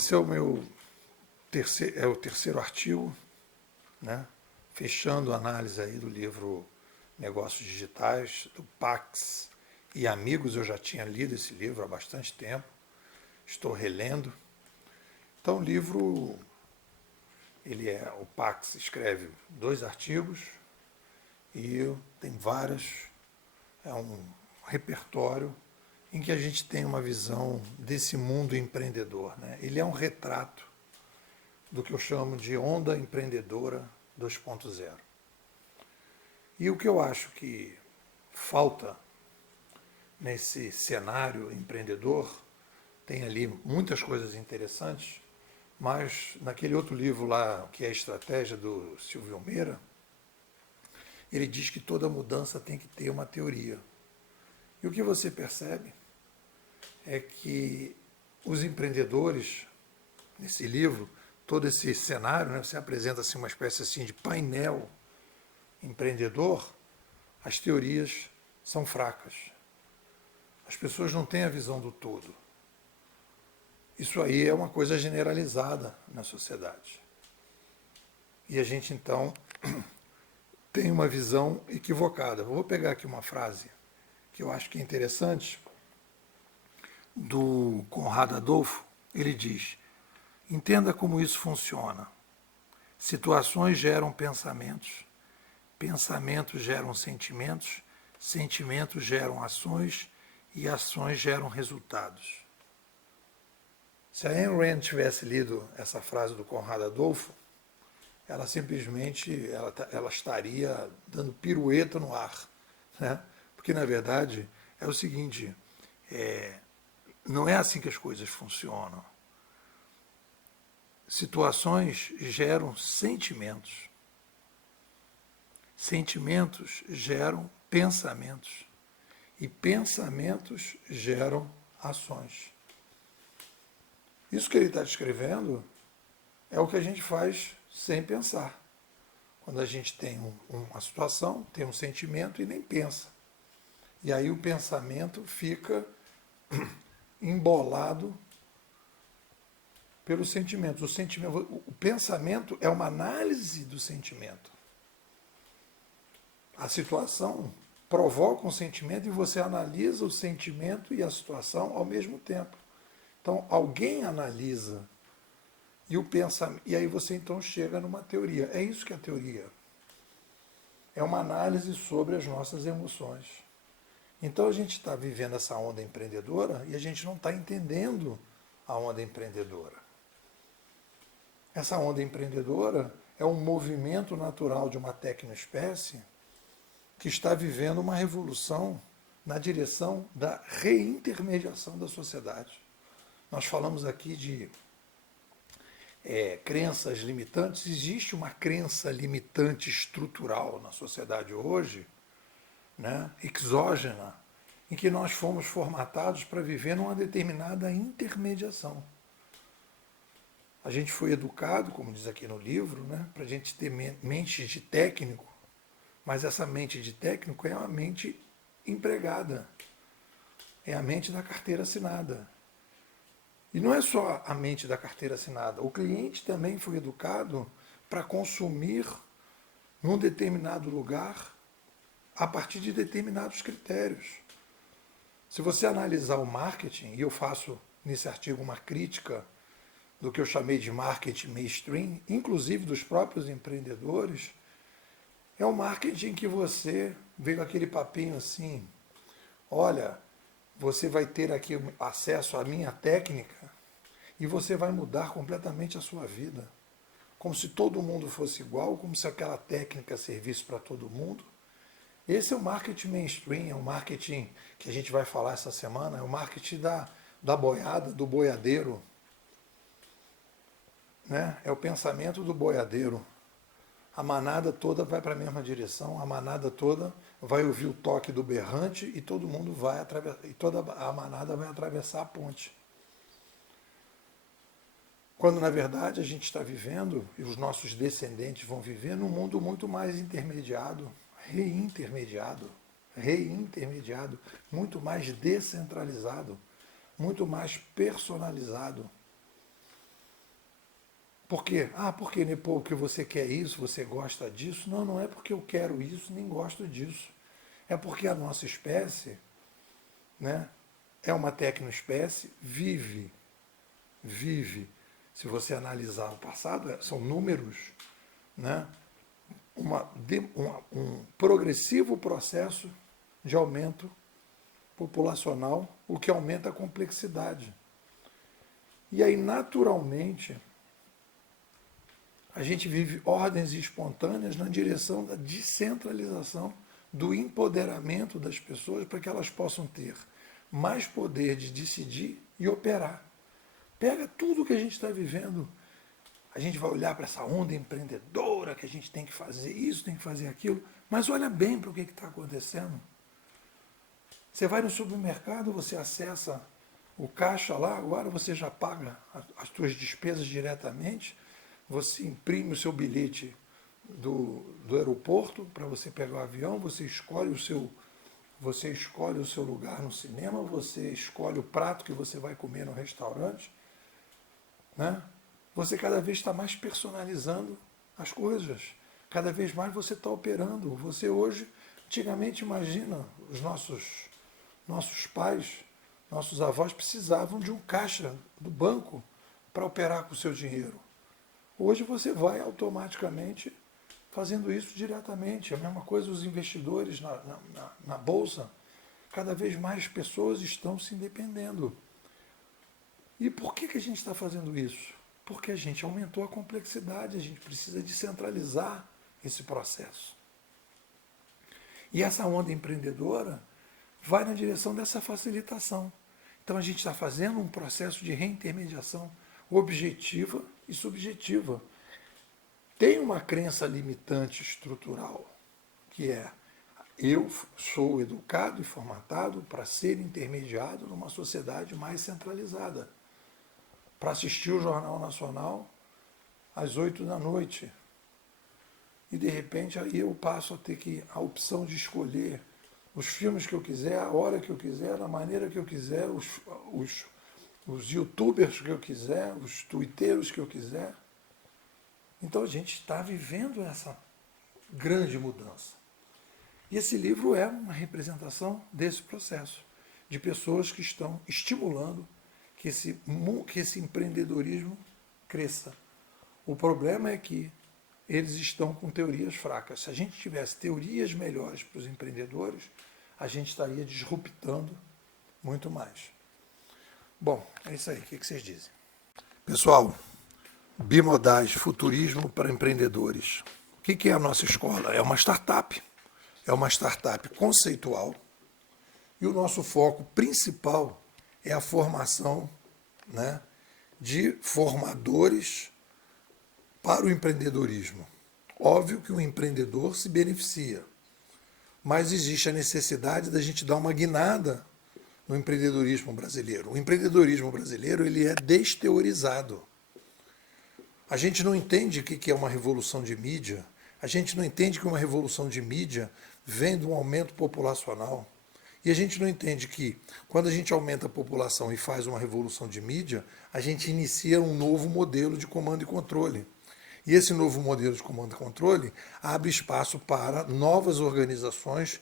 esse é o meu terceiro artigo, né? Fechando a análise aí do livro Negócios Digitais, do Pax e Amigos. Eu já tinha lido esse livro há bastante tempo, estou relendo. Então o livro, o Pax escreve 2 artigos e tem é um repertório em que a gente tem uma visão desse mundo empreendedor, né? Ele é um retrato do que eu chamo de onda empreendedora 2.0. E o que eu acho que falta nesse cenário empreendedor, tem ali muitas coisas interessantes, mas naquele outro livro lá, que é a Estratégia, do Silvio Meira, ele diz que toda mudança tem que ter uma teoria. E o que você percebe é que os empreendedores, nesse livro, todo esse cenário, né, você apresenta assim, uma espécie assim, de painel empreendedor, as teorias são fracas. As pessoas não têm a visão do todo. Isso aí é uma coisa generalizada na sociedade. E a gente, então, tem uma visão equivocada. Eu vou pegar aqui uma frase que eu acho que é interessante, do Conrado Adolfo. Ele diz: entenda como isso funciona. Situações geram pensamentos, pensamentos geram sentimentos, sentimentos geram ações e ações geram resultados. Se a Ayn Rand tivesse lido essa frase do Conrado Adolfo, ela simplesmente ela estaria dando pirueta no ar, né? Porque, na verdade, é o seguinte, não é assim que as coisas funcionam. Situações geram sentimentos. Sentimentos geram pensamentos. E pensamentos geram ações. Isso que ele está descrevendo é o que a gente faz sem pensar. Quando a gente tem uma situação, tem um sentimento e nem pensa. E aí o pensamento fica embolado pelos sentimentos. O pensamento é uma análise do sentimento. A situação provoca um sentimento e você analisa o sentimento e a situação ao mesmo tempo. Então, alguém analisa e o pensamento, e aí você então chega numa teoria. É isso que é a teoria. É uma análise sobre as nossas emoções. Então a gente está vivendo essa onda empreendedora e a gente não está entendendo a onda empreendedora. Essa onda empreendedora é um movimento natural de uma tecnoespécie que está vivendo uma revolução na direção da reintermediação da sociedade. Nós falamos aqui de crenças limitantes. Existe uma crença limitante estrutural na sociedade hoje, né, exógena, em que nós fomos formatados para viver numa determinada intermediação. A gente foi educado, como diz aqui no livro, né, para a gente ter mente de técnico, mas essa mente de técnico é uma mente empregada, é a mente da carteira assinada. E não é só a mente da carteira assinada, o cliente também foi educado para consumir num determinado lugar a partir de determinados critérios. Se você analisar o marketing, e eu faço nesse artigo uma crítica do que eu chamei de marketing mainstream, inclusive dos próprios empreendedores, é um marketing que você veio aquele papinho assim, olha, você vai ter aqui acesso à minha técnica e você vai mudar completamente a sua vida. Como se todo mundo fosse igual, como se aquela técnica servisse para todo mundo. Esse é o marketing mainstream, é o marketing que a gente vai falar essa semana, é o marketing da boiada, do boiadeiro. Né? É o pensamento do boiadeiro. A manada toda vai para a mesma direção, a manada toda vai ouvir o toque do berrante e todo mundo vai atravessar, e toda a manada vai atravessar a ponte. Quando, na verdade, a gente está vivendo, e os nossos descendentes vão viver, num mundo muito mais intermediado, reintermediado, muito mais descentralizado, muito mais personalizado. Por quê? Ah, porque, Nepô, porque você quer isso, você gosta disso? Não, não é porque eu quero isso, nem gosto disso. É porque a nossa espécie, né, é uma tecnoespécie, vive. Se você analisar o passado, são números, né, um progressivo processo de aumento populacional, o que aumenta a complexidade. E aí, naturalmente, a gente vive ordens espontâneas na direção da descentralização, do empoderamento das pessoas para que elas possam ter mais poder de decidir e operar. Pega tudo que a gente está vivendo. A gente vai olhar para essa onda empreendedora, que a gente tem que fazer isso, tem que fazer aquilo, mas olha bem para o que está acontecendo. Você vai no supermercado, você acessa o caixa lá, agora você já paga as suas despesas diretamente, você imprime o seu bilhete do aeroporto para você pegar o avião, você escolhe o seu lugar no cinema, você escolhe o prato que você vai comer no restaurante, né? Você cada vez está mais personalizando as coisas, cada vez mais você está operando. Você hoje, antigamente, imagina, os nossos pais, nossos avós precisavam de um caixa do banco para operar com o seu dinheiro. Hoje você vai automaticamente fazendo isso diretamente. A mesma coisa os investidores na Bolsa. Cada vez mais pessoas estão se independendo. E por que a gente está fazendo isso? Porque a gente aumentou a complexidade, a gente precisa descentralizar esse processo. E essa onda empreendedora vai na direção dessa facilitação. Então a gente está fazendo um processo de reintermediação objetiva e subjetiva. Tem uma crença limitante estrutural, que é: eu sou educado e formatado para ser intermediado numa sociedade mais centralizada, para assistir o Jornal Nacional às 8 da noite. E de repente aí eu passo a ter a opção de escolher os filmes que eu quiser, a hora que eu quiser, da maneira que eu quiser, os youtubers que eu quiser, os twitteiros que eu quiser. Então a gente está vivendo essa grande mudança. E esse livro é uma representação desse processo, de pessoas que estão estimulando que esse empreendedorismo cresça. O problema é que eles estão com teorias fracas. Se a gente tivesse teorias melhores para os empreendedores, a gente estaria disruptando muito mais. Bom, é isso aí. O que vocês dizem? Pessoal, Bimodais, Futurismo para Empreendedores. O que é a nossa escola? É uma startup. É uma startup conceitual. E o nosso foco principal é a formação, né, de formadores para o empreendedorismo. Óbvio que o empreendedor se beneficia, mas existe a necessidade da gente dar uma guinada no empreendedorismo brasileiro. O empreendedorismo brasileiro ele é desteorizado. A gente não entende o que é uma revolução de mídia, a gente não entende que uma revolução de mídia vem de um aumento populacional. E a gente não entende que, quando a gente aumenta a população e faz uma revolução de mídia, a gente inicia um novo modelo de comando e controle. E esse novo modelo de comando e controle abre espaço para novas organizações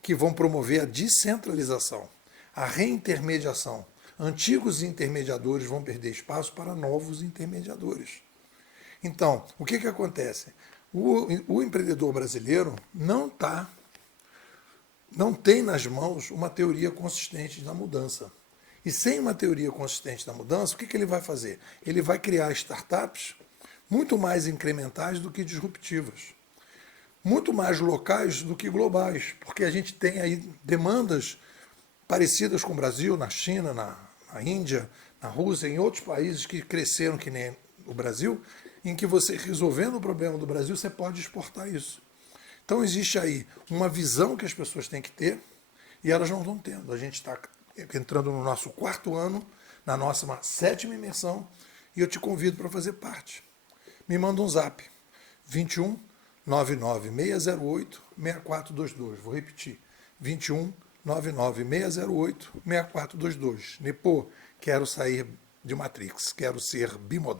que vão promover a descentralização, a reintermediação. Antigos intermediadores vão perder espaço para novos intermediadores. Então, o que acontece? O empreendedor brasileiro não tem nas mãos uma teoria consistente da mudança. E sem uma teoria consistente da mudança, o que ele vai fazer? Ele vai criar startups muito mais incrementais do que disruptivas, muito mais locais do que globais, porque a gente tem aí demandas parecidas com o Brasil, na China, na Índia, na Rússia, em outros países que cresceram que nem o Brasil, em que você, resolvendo o problema do Brasil, você pode exportar isso. Então existe aí uma visão que as pessoas têm que ter e elas não estão tendo. A gente está entrando no nosso 4º ano, na nossa 7ª imersão, e eu te convido para fazer parte. Me manda um zap, 21 99 608 6422. Vou repetir, 21 99 608 6422. Nepô, quero sair de Matrix, quero ser bimodal.